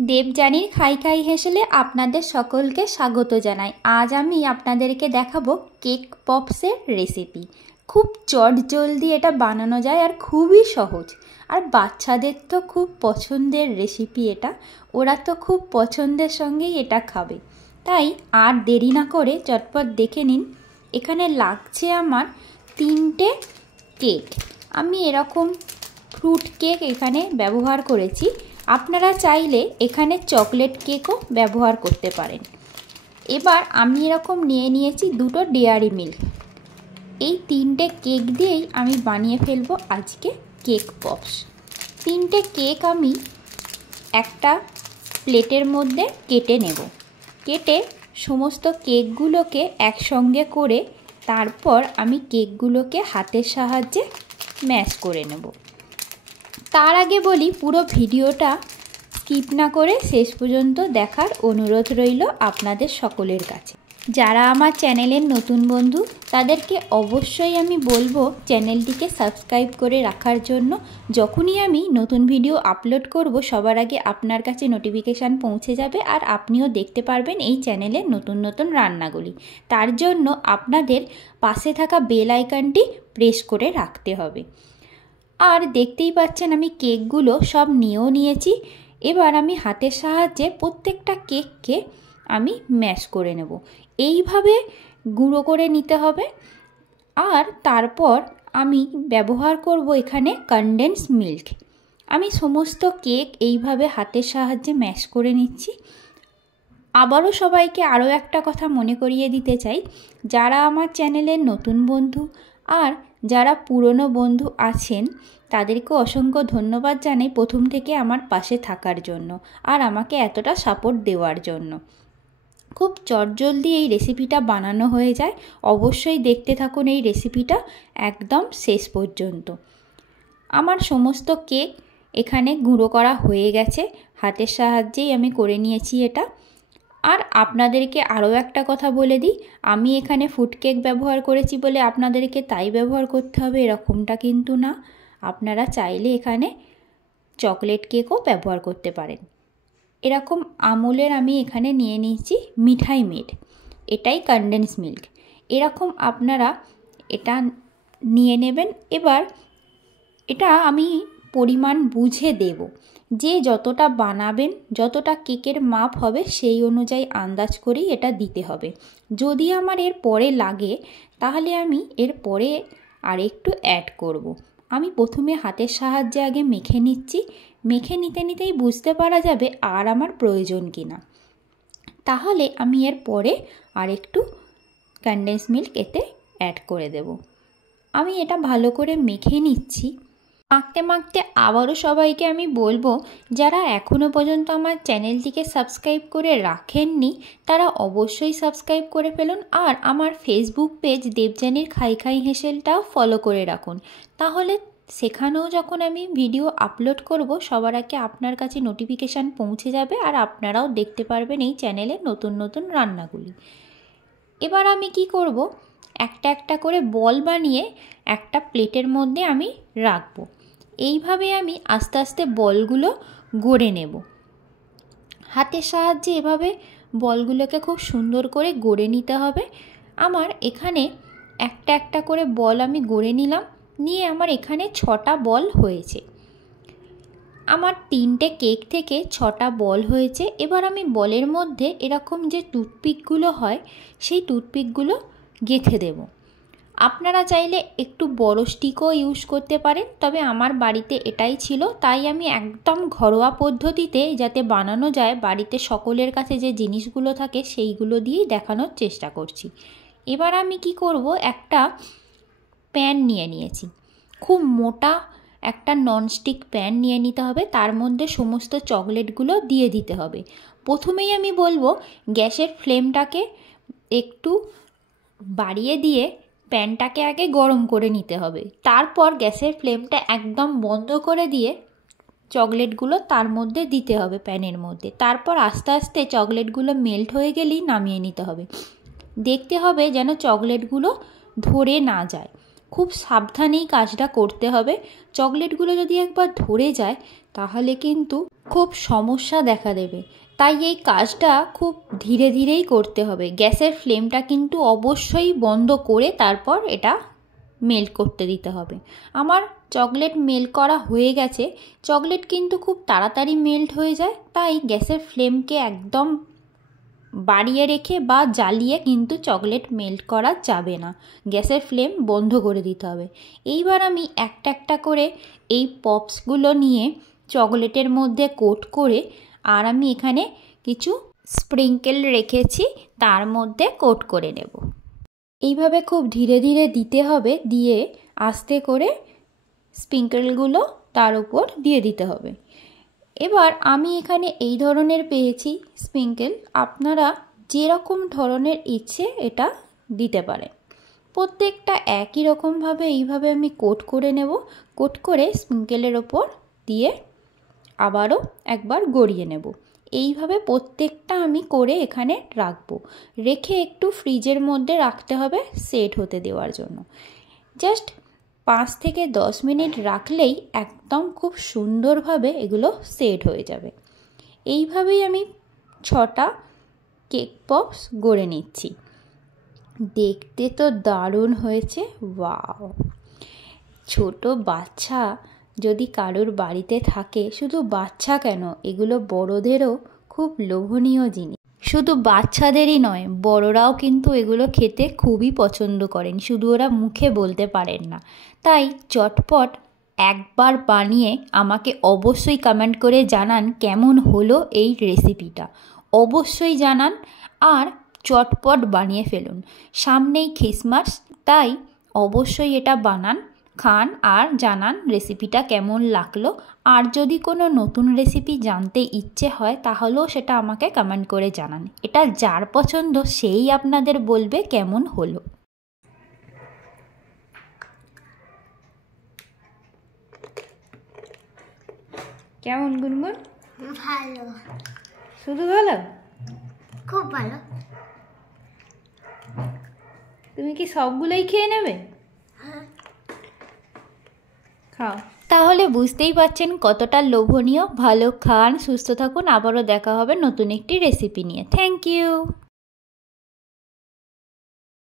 দেবযানীর খাই খাই হেসেলে আপনাদের সকলকে স্বাগত জানাই। আজ আমি আপনাদেরকে দেখাবো কেক পপসের রেসিপি। খুব চটজলদি এটা বানানো যায় আর খুবই সহজ। আর বাচ্চাদের তো খুব পছন্দের রেসিপি এটা, ওরা তো খুব পছন্দের সঙ্গেই এটা খাবে। তাই আর দেরি না করে চটপট দেখে নিন। এখানে লাগছে আমার 3টে কেক। আমি এরকম ফ্রুট কেক এখানে ব্যবহার করেছি। আপনারা চাইলে এখানে চকলেট কেকও ব্যবহার করতে পারেন। এবার আমি এরকম নিয়ে নিয়েছি 2টো ডেয়ারি মিল্ক। এই 3টে কেক দিয়েই আমি বানিয়ে ফেলবো আজকে কেক পপস। 3টে কেক আমি একটা প্লেটের মধ্যে কেটে নেব। কেটে সমস্ত কেকগুলোকে একসঙ্গে করে তারপর আমি কেকগুলোকে হাতের সাহায্যে ম্যাশ করে নেব। তার আগে বলি, পুরো ভিডিওটা স্কিপ না করে শেষ পর্যন্ত দেখার অনুরোধ রইল আপনাদের সকলের কাছে। যারা আমার চ্যানেলের নতুন বন্ধু তাদেরকে অবশ্যই আমি বলবো চ্যানেলটিকে সাবস্ক্রাইব করে রাখার জন্য। যখনই আমি নতুন ভিডিও আপলোড করব সবার আগে আপনার কাছে নোটিফিকেশান পৌঁছে যাবে আর আপনিও দেখতে পারবেন এই চ্যানেলের নতুন নতুন রান্নাগুলি। তার জন্য আপনাদের পাশে থাকা বেল আইকনটি প্রেস করে রাখতে হবে। আর দেখতেই পাচ্ছেন আমি কেকগুলো সব নিয়েও নিয়েছি। এবার আমি হাতের সাহায্যে প্রত্যেকটা কেককে আমি ম্যাশ করে নেব। এইভাবে গুঁড়ো করে নিতে হবে। আর তারপর আমি ব্যবহার করব এখানে কনডেন্স মিল্ক। আমি সমস্ত কেক এইভাবে হাতের সাহায্যে ম্যাশ করে নিচ্ছি। আবারও সবাইকে আরও একটা কথা মনে করিয়ে দিতে চাই, যারা আমার চ্যানেলের নতুন বন্ধু আর যারা পুরনো বন্ধু আছেন তাদেরকে অসংখ্য ধন্যবাদ জানাই প্রথম থেকে আমার পাশে থাকার জন্য আর আমাকে এতটা সাপোর্ট দেওয়ার জন্য। খুব চটজলদি এই রেসিপিটা বানানো হয়ে যায়। অবশ্যই দেখতে থাকুন এই রেসিপিটা একদম শেষ পর্যন্ত। আমার সমস্ত কেক এখানে গুঁড়ো করা হয়ে গেছে, হাতের সাহায্যেই আমি করে নিয়েছি এটা। আর আপনাদেরকে আরও একটা কথা বলে দিই, আমি এখানে ফুড কেক ব্যবহার করেছি বলে আপনাদেরকে তাই ব্যবহার করতে হবে এরকমটা কিন্তু না। আপনারা চাইলে এখানে চকলেট কেকও ব্যবহার করতে পারেন। এরকম আমুলের আমি এখানে নিয়ে নিয়েছি মিঠাই মেড, এটাই কনডেন্স মিল্ক। এরকম আপনারা এটা নিয়ে নেবেন। এবার এটা আমি পরিমাণ বুঝে দেব, যে যতটা বানাবেন যতটা কেকের মাপ হবে সেই অনুযায়ী আন্দাজ করেই এটা দিতে হবে। যদি আমার এর পরে লাগে তাহলে আমি এর পরে আর একটু অ্যাড করব। আমি প্রথমে হাতের সাহায্যে আগে মেখে নিচ্ছি। মেখে নিতে নিতেই বুঝতে পারা যাবে আর আমার প্রয়োজন কিনা। তাহলে আমি এর পরে আর একটু কনডেন্স মিল্ক এতে অ্যাড করে দেব। আমি এটা ভালো করে মেখে নিচ্ছি। মাখতে মাখতে আবারও সবাইকে আমি বলবো, যারা এখনও পর্যন্ত আমার চ্যানেলটিকে সাবস্ক্রাইব করে রাখেননি তারা অবশ্যই সাবস্ক্রাইব করে ফেলুন। আর আমার ফেসবুক পেজ দেবযানীর খাই খাই হেসেলটাও ফলো করে রাখুন। তাহলে সেখানেও যখন আমি ভিডিও আপলোড করব সবার আগে আপনার কাছে নোটিফিকেশান পৌঁছে যাবে আর আপনারাও দেখতে পারবেন এই চ্যানেলে নতুন নতুন রান্নাগুলি। এবার আমি কি করব, একটা একটা করে বল বানিয়ে একটা প্লেটের মধ্যে আমি রাখবো। এইভাবে আমি আস্তে আস্তে বলগুলো গড়ে নেব। হাতের সাহায্যে এভাবে বলগুলোকে খুব সুন্দর করে গড়ে নিতে হবে। আমার এখানে একটা একটা করে বল আমি গড়ে নিলাম, নিয়ে আমার এখানে 6টা বল হয়েছে। আমার 3টে কেক থেকে 6টা বল হয়েছে। এবার আমি বলের মধ্যে এরকম যে টুথপিকগুলো হয় সেই টুথপিকগুলো গেঁথে দেব। আপনারা চাইলে একটু বড় স্টিকও ইউজ করতে পারেন, তবে আমার বাড়িতে এটাই ছিল তাই আমি একদম ঘরোয়া পদ্ধতিতে যাতে বানানো যায় বাড়িতে সকলের কাছে যে জিনিসগুলো থাকে সেইগুলো দিয়েই দেখানোর চেষ্টা করছি। এবার আমি কি করব, একটা প্যান নিয়ে নিয়েছি। খুব মোটা একটা ননস্টিক প্যান নিয়ে নিতে হবে, তার মধ্যে সমস্ত চকলেটগুলো দিয়ে দিতে হবে। প্রথমেই আমি বলবো গ্যাসের ফ্লেমটাকে একটু বাড়িয়ে দিয়ে প্যানটাকে আগে গরম করে নিতে হবে। তারপর গ্যাসের ফ্লেমটা একদম বন্ধ করে দিয়ে চকলেটগুলো তার মধ্যে দিতে হবে প্যানের মধ্যে। তারপর আস্তে আস্তে চকলেটগুলো মেল্ট হয়ে গেলেই নামিয়ে নিতে হবে। দেখতে হবে যেন চকলেটগুলো ধরে না যায়, খুব সাবধানেই কাজটা করতে হবে। চকলেটগুলো যদি একবার ধরে যায় তাহলে কিন্তু খুব সমস্যা দেখা দেবে। তাই এই কাজটা খুব ধীরে ধীরেই করতে হবে। গ্যাসের ফ্লেমটা কিন্তু অবশ্যই বন্ধ করে তারপর এটা মেল্ট করতে দিতে হবে। আমার চকলেট মেল্ট করা হয়ে গেছে। চকলেট কিন্তু খুব তাড়াতাড়ি মেল্ট হয়ে যায়, তাই গ্যাসের ফ্লেমকে একদম বাড়িয়ে রেখে বা জ্বালিয়ে কিন্তু চকলেট মেল্ট করা যাবে না। গ্যাসের ফ্লেম বন্ধ করে দিতে হবে। এইবার আমি একটা একটা করে এই পপসগুলো নিয়ে চকলেটের মধ্যে কোট করে, আর আমি এখানে কিছু স্প্রিঙ্কেল রেখেছি তার মধ্যে কোট করে নেব। এইভাবে খুব ধীরে ধীরে দিতে হবে, দিয়ে আস্তে করে স্প্রিঙ্কেলগুলো তার উপর দিয়ে দিতে হবে। এবার আমি এখানে এই ধরনের পেয়েছি স্প্রিঙ্কেল, আপনারা যেরকম ধরনের ইচ্ছে এটা দিতে পারেন। প্রত্যেকটা একই রকমভাবে এইভাবে আমি কোট করে নেব। কোট করে স্প্রিঙ্কেলের ওপর দিয়ে আবারও একবার গড়িয়ে নেব। এইভাবে প্রত্যেকটা আমি করে এখানে রাখবো। রেখে একটু ফ্রিজের মধ্যে রাখতে হবে সেট হতে দেওয়ার জন্য। জাস্ট 5 থেকে 10 মিনিট রাখলেই একদম খুব সুন্দরভাবে এগুলো সেট হয়ে যাবে। এইভাবেই আমি 6টা কেক পপস গড়ে নিচ্ছি। দেখতে তো দারুণ হয়েছে, ওয়াও! ছোট বাচ্চা যদি কারোর বাড়িতে থাকে, শুধু বাচ্চা কেন, এগুলো বড়দেরও খুব লোভনীয় জিনিস। শুধু বাচ্চাদেরই নয়, বড়রাও কিন্তু এগুলো খেতে খুবই পছন্দ করেন, শুধু ওরা মুখে বলতে পারেন না। তাই চটপট একবার বানিয়ে আমাকে অবশ্যই কমেন্ট করে জানান কেমন হলো এই রেসিপিটা। অবশ্যই জানান, আর চটপট বানিয়ে ফেলুন। সামনেই ক্রিসমাস, তাই অবশ্যই এটা বানান, খান আর জানান রেসিপিটা কেমন লাগলো। আর যদি কোনো নতুন রেসিপি জানতে ইচ্ছে হয় তাহলেও সেটা আমাকে কমেন্ট করে জানান। এটা যার পছন্দ সেই আপনাদের বলবে কেমন হলো। কেমন গুনগুন? ভালো, শুধু ভালো? খুব ভালো। তুমি কি সবগুলোই খেয়ে নেবে? খাও। তাহলে বুঝতেই পারছেন কতটা লোভনীয়। ভালো খান, সুস্থ থাকুন, আবারও দেখা হবে নতুন একটি রেসিপি নিয়ে। Thank you.